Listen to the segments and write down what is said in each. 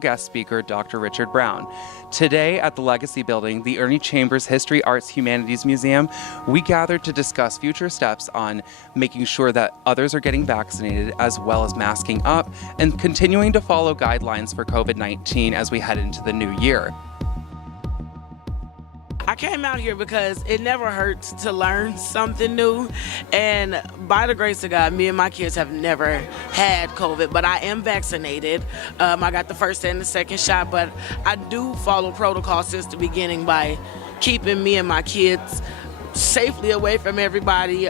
Guest speaker Dr. Richard Brown. Today at the Legacy Building, the Ernie Chambers History, Arts, Humanities Museum, we gathered to discuss future steps on making sure that others are getting vaccinated as well as masking up and continuing to follow guidelines for COVID-19 as we head into the new year. I came out here because it never hurts to learn something new, and by the grace of God, me and my kids have never had COVID, but I am vaccinated. I got the first and the second shot, but I do follow protocol since the beginning by keeping me and my kids safely away from everybody.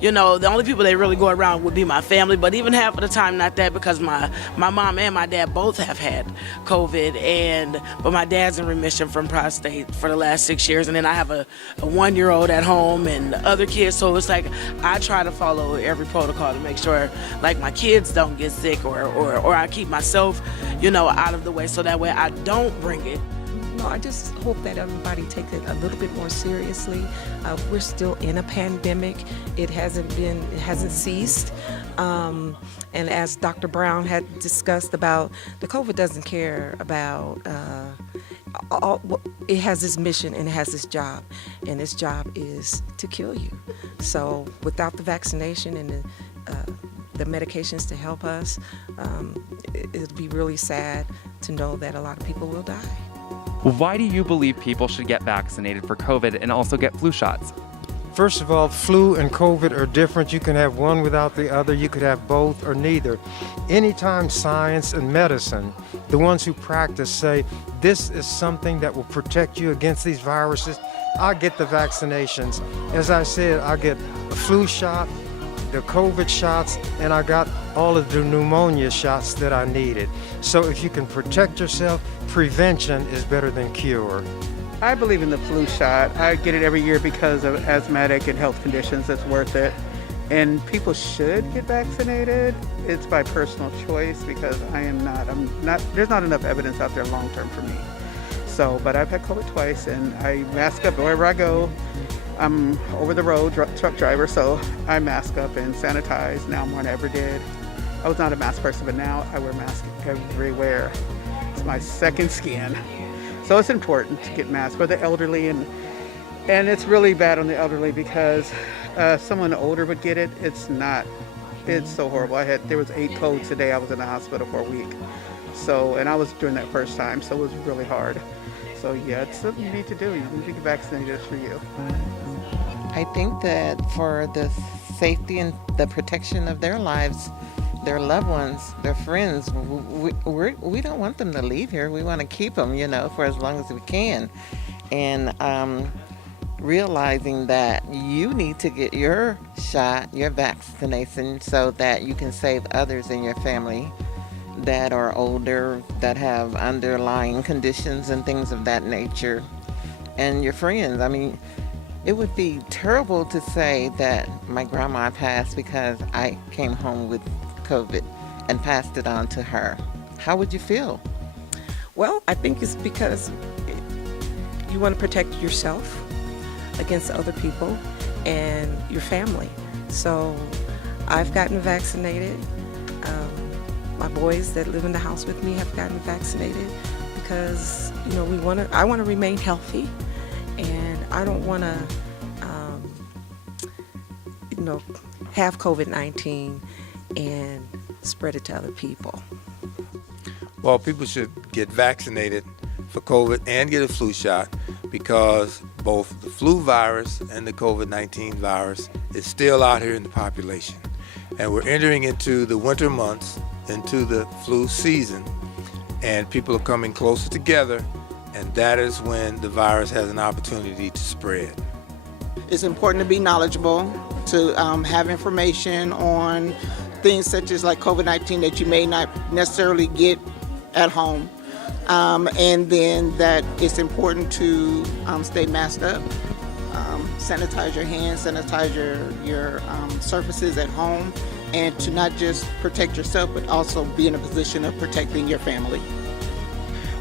You know, the only people that really go around would be my family, but even half of the time not that, because my mom and my dad both have had COVID, but my dad's in remission from prostate for the last 6 years, and then I have a 1-year-old at home and other kids, so it's like I try to follow every protocol to make sure like my kids don't get sick or I keep myself, you know, out of the way so that way I don't bring it. No, I just hope that everybody takes it a little bit more seriously. We're still in a pandemic. It hasn't ceased. And as Dr. Brown had discussed about, the COVID doesn't care about, it has its mission and it has its job. And its job is to kill you. So without the vaccination and the medications to help us, it'll be really sad to know that a lot of people will die. Why do you believe people should get vaccinated for COVID and also get flu shots? First of all, flu and COVID are different. You can have one without the other. You could have both or neither. Anytime science and medicine, the ones who practice, say this is something that will protect you against these viruses, I get the vaccinations. As I said, I get a flu shot, the COVID shots, and I got all of the pneumonia shots that I needed. So if you can protect yourself, prevention is better than cure. I believe in the flu shot. I get it every year because of asthmatic and health conditions. It's worth it. And people should get vaccinated. It's by personal choice because I'm not, there's not enough evidence out there long term for me. So, but I've had COVID twice and I mask up wherever I go. I'm over the road truck driver, so I mask up and sanitize now more than I ever did. I was not a mask person, but now I wear masks everywhere. It's my second skin. So it's important to get masks for the elderly, and it's really bad on the elderly because someone older would get it. It's so horrible. There was 8 colds today. I was in the hospital for a week. So, and I was doing that first time, so it was really hard. So yeah, it's something you need to do. You need to get vaccinated for you. I think that for the safety and the protection of their lives, their loved ones, their friends, we don't want them to leave here. We want to keep them, you know, for as long as we can. And realizing that you need to get your shot, your vaccination, so that you can save others in your family that are older, that have underlying conditions and things of that nature, and your friends. I mean, it would be terrible to say that my grandma passed because I came home with COVID and passed it on to her. How would you feel? Well, I think it's because you want to protect yourself against other people and your family. So I've gotten vaccinated. My boys that live in the house with me have gotten vaccinated because, you know, I want to remain healthy, and I don't want to, have COVID-19 and spread it to other people. Well, people should get vaccinated for COVID and get a flu shot because both the flu virus and the COVID-19 virus is still out here in the population. And we're entering into the winter months, into the flu season, and people are coming closer together, and that is when the virus has an opportunity to spread. It's important to be knowledgeable, to have information on things such as like COVID-19 that you may not necessarily get at home. And then that it's important to stay masked up, sanitize your hands, sanitize your surfaces at home, and to not just protect yourself, but also be in a position of protecting your family.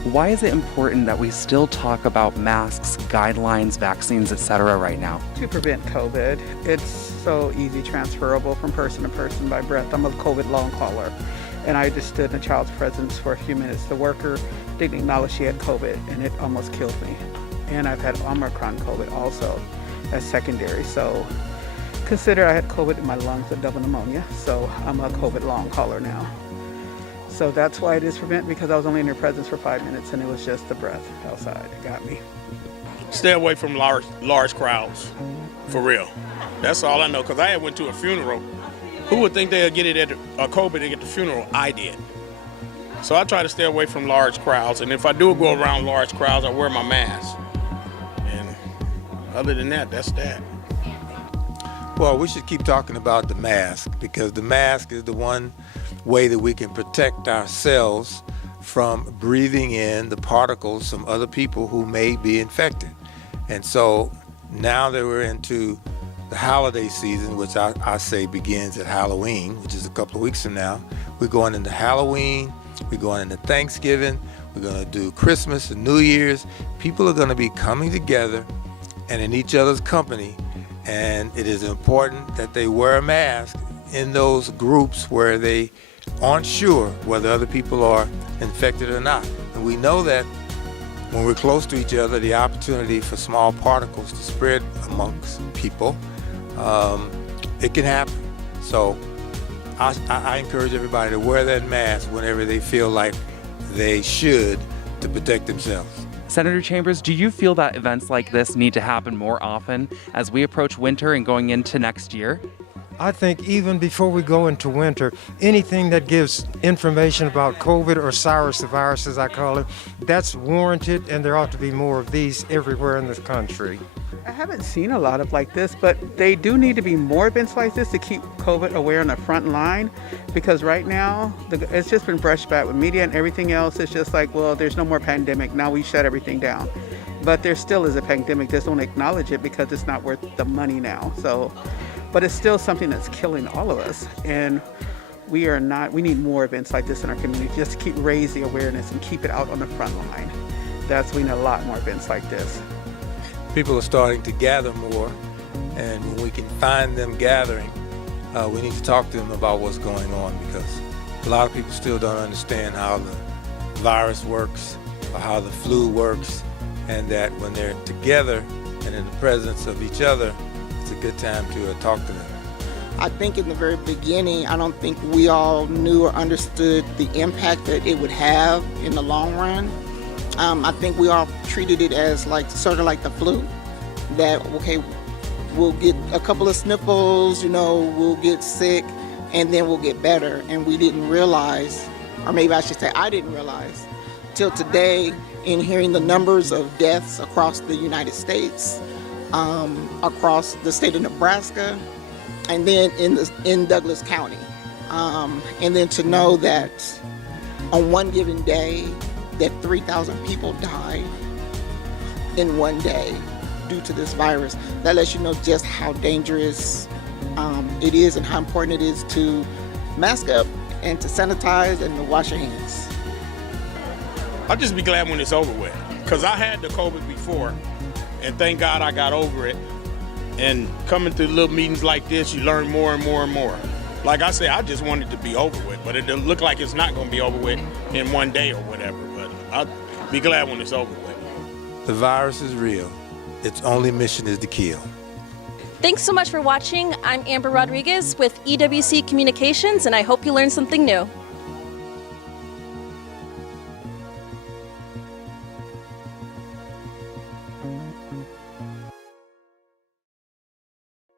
Why is it important that we still talk about masks, guidelines, vaccines, etc. right now? To prevent COVID. It's so easy transferable from person to person by breath. I'm a COVID long hauler. And I just stood in a child's presence for a few minutes. The worker didn't acknowledge she had COVID, and it almost killed me. And I've had Omicron COVID also as secondary. So consider I had COVID in my lungs and double pneumonia. So I'm a COVID long hauler now. So that's why it is prevent, because I was only in her presence for 5 minutes and it was just the breath outside that got me. Stay away from large crowds, for real. That's all I know, because I went to a funeral. Who would think they'd get it at COVID at the funeral? I did. So I try to stay away from large crowds, and if I do go around large crowds, I wear my mask. And other than that, that's that. Well, we should keep talking about the mask, because the mask is the one way that we can protect ourselves from breathing in the particles from other people who may be infected. And so now that we're into the holiday season, which I say begins at Halloween, which is a couple of weeks from now, we're going into Halloween, we're going into Thanksgiving, we're going to do Christmas and New Year's. People are going to be coming together and in each other's company, and it is important that they wear a mask in those groups where they aren't sure whether other people are infected or not. And we know that when we're close to each other, the opportunity for small particles to spread amongst people, it can happen. So I encourage everybody to wear that mask whenever they feel like they should, to protect themselves. Senator Chambers, do you feel that events like this need to happen more often as we approach winter and going into next year? I think even before we go into winter, anything that gives information about COVID or SARS, the virus as I call it, that's warranted, and there ought to be more of these everywhere in this country. I haven't seen a lot of like this, but they do need to be more events like this to keep COVID aware on the front line, because right now it's just been brushed back with media and everything else. It's just like, well, there's no more pandemic, now we shut everything down. But there still is a pandemic, just don't acknowledge it because it's not worth the money now. So, but it's still something that's killing all of us, and we need more events like this in our community just to keep raise the awareness and keep it out on the front line. We need a lot more events like this. People are starting to gather more, and when we can find them gathering, we need to talk to them about what's going on, because a lot of people still don't understand how the virus works or how the flu works, and that when they're together and in the presence of each other, it's a good time to talk to them. I think in the very beginning, I don't think we all knew or understood the impact that it would have in the long run. I think we all treated it as sort of like the flu, that, okay, we'll get a couple of sniffles, we'll get sick, and then we'll get better. And we didn't realize, or maybe I should say I didn't realize, till today, in hearing the numbers of deaths across the United States, across the state of Nebraska, and then in Douglas County. And then to know that on one given day, that 3,000 people died in one day due to this virus. That lets you know just how dangerous it is and how important it is to mask up and to sanitize and to wash your hands. I'll just be glad when it's over with, because I had the COVID before, and thank God I got over it. And coming through little meetings like this, you learn more and more and more. Like I said, I just want it to be over with, but it doesn't look like it's not going to be over with in one day or whatever. But I'll be glad when it's over with. The virus is real. Its only mission is to kill. Thanks so much for watching. I'm Amber Rodriguez with EWC Communications, and I hope you learned something new.